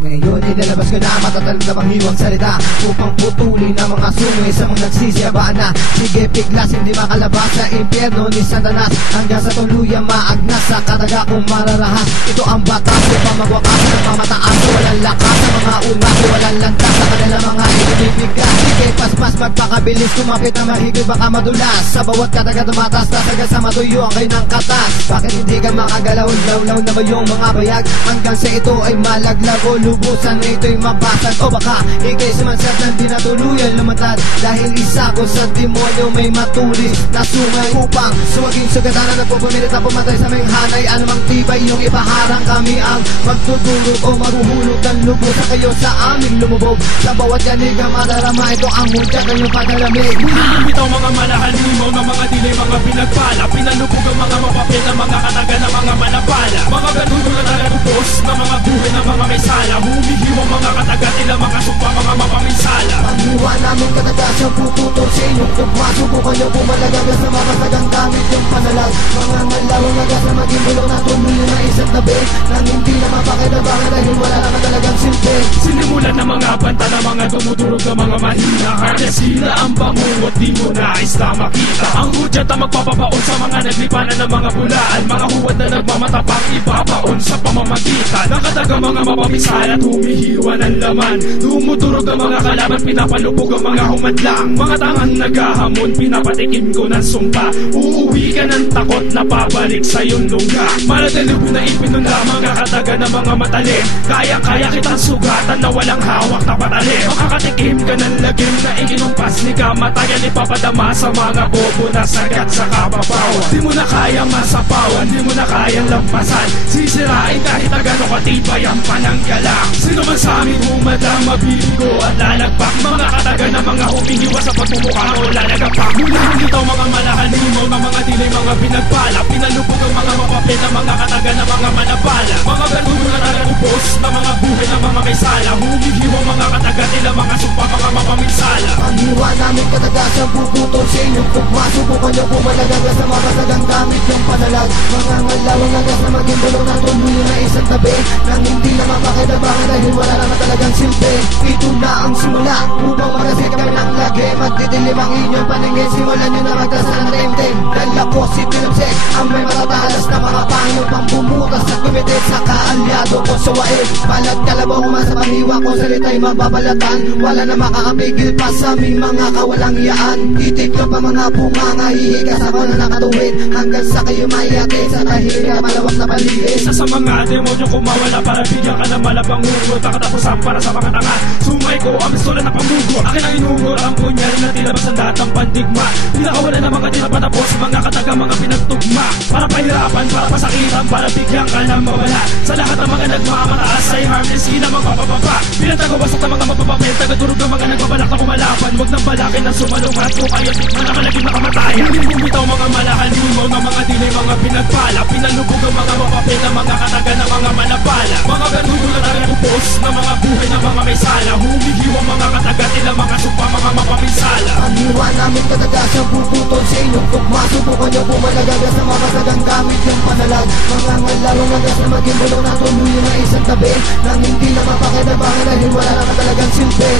Ngayon inilabas ko na matatalog na panghiwang salita upang putulin ang mga sungay sa mga nagsisiyabaan na sige piglas hindi makalabas sa impyerno ni Satanas hanggang sa tuluyang maagnas sa kataga kong mararahas. Ito ang batas upang magwakas ng pamataas, walang lakas sa mga ulat, walang lantas sa kanila mga ibibigay. Sige paspas magpakabilis, kumapit na mahigit baka madulas sa bawat kataga tumatas tasaga sa matuyo ang kayo ng katas. Bakit hindi ka makagalaw, lawlaw na ba yung mga bayag hanggang sa ito ay malaglag o lubusan na ito'y mabasag? O baka ikay sumansat ng di natuluyan lumatad dahil isa ko sa demonyo may matulis na sungay upang sumaging sugatanan na pupumilit na pumatay sa may hanay. Anumang tibay yung ipaharang kami ang magtutulog o maruhulog ng lubos sa kayo sa aming lumubog. Sa bawat ganiga madarama ito ang mundya kayong pagalamig. Bitaw mga malahalimaw na mga dilay mga pinagpala, pinalubog ang mga mapapit na mga kataga na mga malabala, mga ganuno na nagatupos na mga buhay na mga may sala. Humihiwang mga kataga nila mga sumpa mga mapaminsala. Panghiwa namin kataga siyang pututol sa inyong tugma. Subukan nyo pumalagagas na makasagang gamit yung panalag. Mga malawang agas na maging bulong na tumulo na isang tabi nang hindi na mapakinabangan dahil wala naman talagang silbi. Sinimulan ng mga banta na mga dumudurog na mga mahina, kaya sila ang bangungot di mo nais na makita. Ang hudyat na magpapabaon sa mga naglipanan ng mga bulaan, mga huwad na nagmamatapang ibabaon sa pamamagitan. Nakataga mga mapamisala at humihiwa ng laman, dumudurog ang mga kalaban, pinapalubog ang mga humadlang. Mga tangang naghahamon, pinapatikim ko ng sumpa. Uuwi ka ng takot na pabalik sa iyong lungga. Maladaliw na ipinula mga kataga ng mga matalim, kaya kitang sugatan na walang hawak na patalim. Makakatikim ka ng lagim na ikinumpas ni kamatayan, ipapadama sa mga bobo na sagat sa kababawan. Di mo na kayang masapawan, di mo na kayang lampasan, sisirain kahit na gano'ng katibay ang pananggalang. Sino man sa amin humadang mabigo at lalagpak, mga kataga na mga humihiwa sa pagmumukha o lalagapak. Mula nito mga malahalimaw na mga dilay mga pinagpala, pinalubog ang mga mapapit na mga kataga na mga malabala, mga ganuno na nagatupos na mga buhay na mga may sala. Humihiwang mga kataga nila mga sumpa mga mapaminsala. Panghiwa namin kataga siyang pututol sa inyong tugma. Subukan nyo pumalagagas na makasagang gamit yung panalag. Mga malawang agas na maging bulong na tumulo na isang tabi nang hindi na mapakinabangan dahil wala naman talagang silbi. Ito na ang simula upang magasik kami ng lagi. Magdidilim ang inyong paningin, simulan nyo na magdasal ng temtem. Dala ko si Pinamsek ang may matatalas na mga payo pang bumutas at kumitit sa kaalyado ko sa waib. Balat kalabaw man sa panghiwa ko, salita'y mababalatan, wala na makakapigil pa sa aming mga kawalang iyaan. Titiklop pa mga bunganga, hihigas ako na nakatuwid hanggang sa kayo mayate sa tahimik na malawak na paligid. Isa sa mga demonyo kumawala para bigyan ka ng malabang hugot, nakatapusan para sa mga tanga. Sumay ko ang pistola na pamugot, akin ang inugot ang punyal na tinabas ang datang pandigma. Pinakawala na mga tinapatapos, mga kataga mga pinagtugma, para pahirapan, para pasakitan, para bigyan ka ng mawala. Sa lahat ng mga nagmamataas ay harmless, sila magpapababa. Pinatagawasok ng mga mapapapit, tagadurog ng mga nagbabalak na kumalapan. Huwag nang balakin ng sumalungat ko kayo tikman na malagim na kamatayan. Hindi bumitaw mga malahalimaw na mga dilay mga pinagpala, pinalubog ang mga mapapit na mga kataga na mga malabala, mga ganuno na nagatupos na mga buhay na mga may sala. Humihiwang mga kataga nila mga sumpa mga mapaminsala. Panghiwa namin kataga siyang pututol sa inyong tugma. Subukan nyo pumalagagas na makasagang gamit yung panalag. Mga malawang agas na maging bulong na tumulo na isang tabi nang hindi na mapakinabangan dahil wala naman talagang silbi.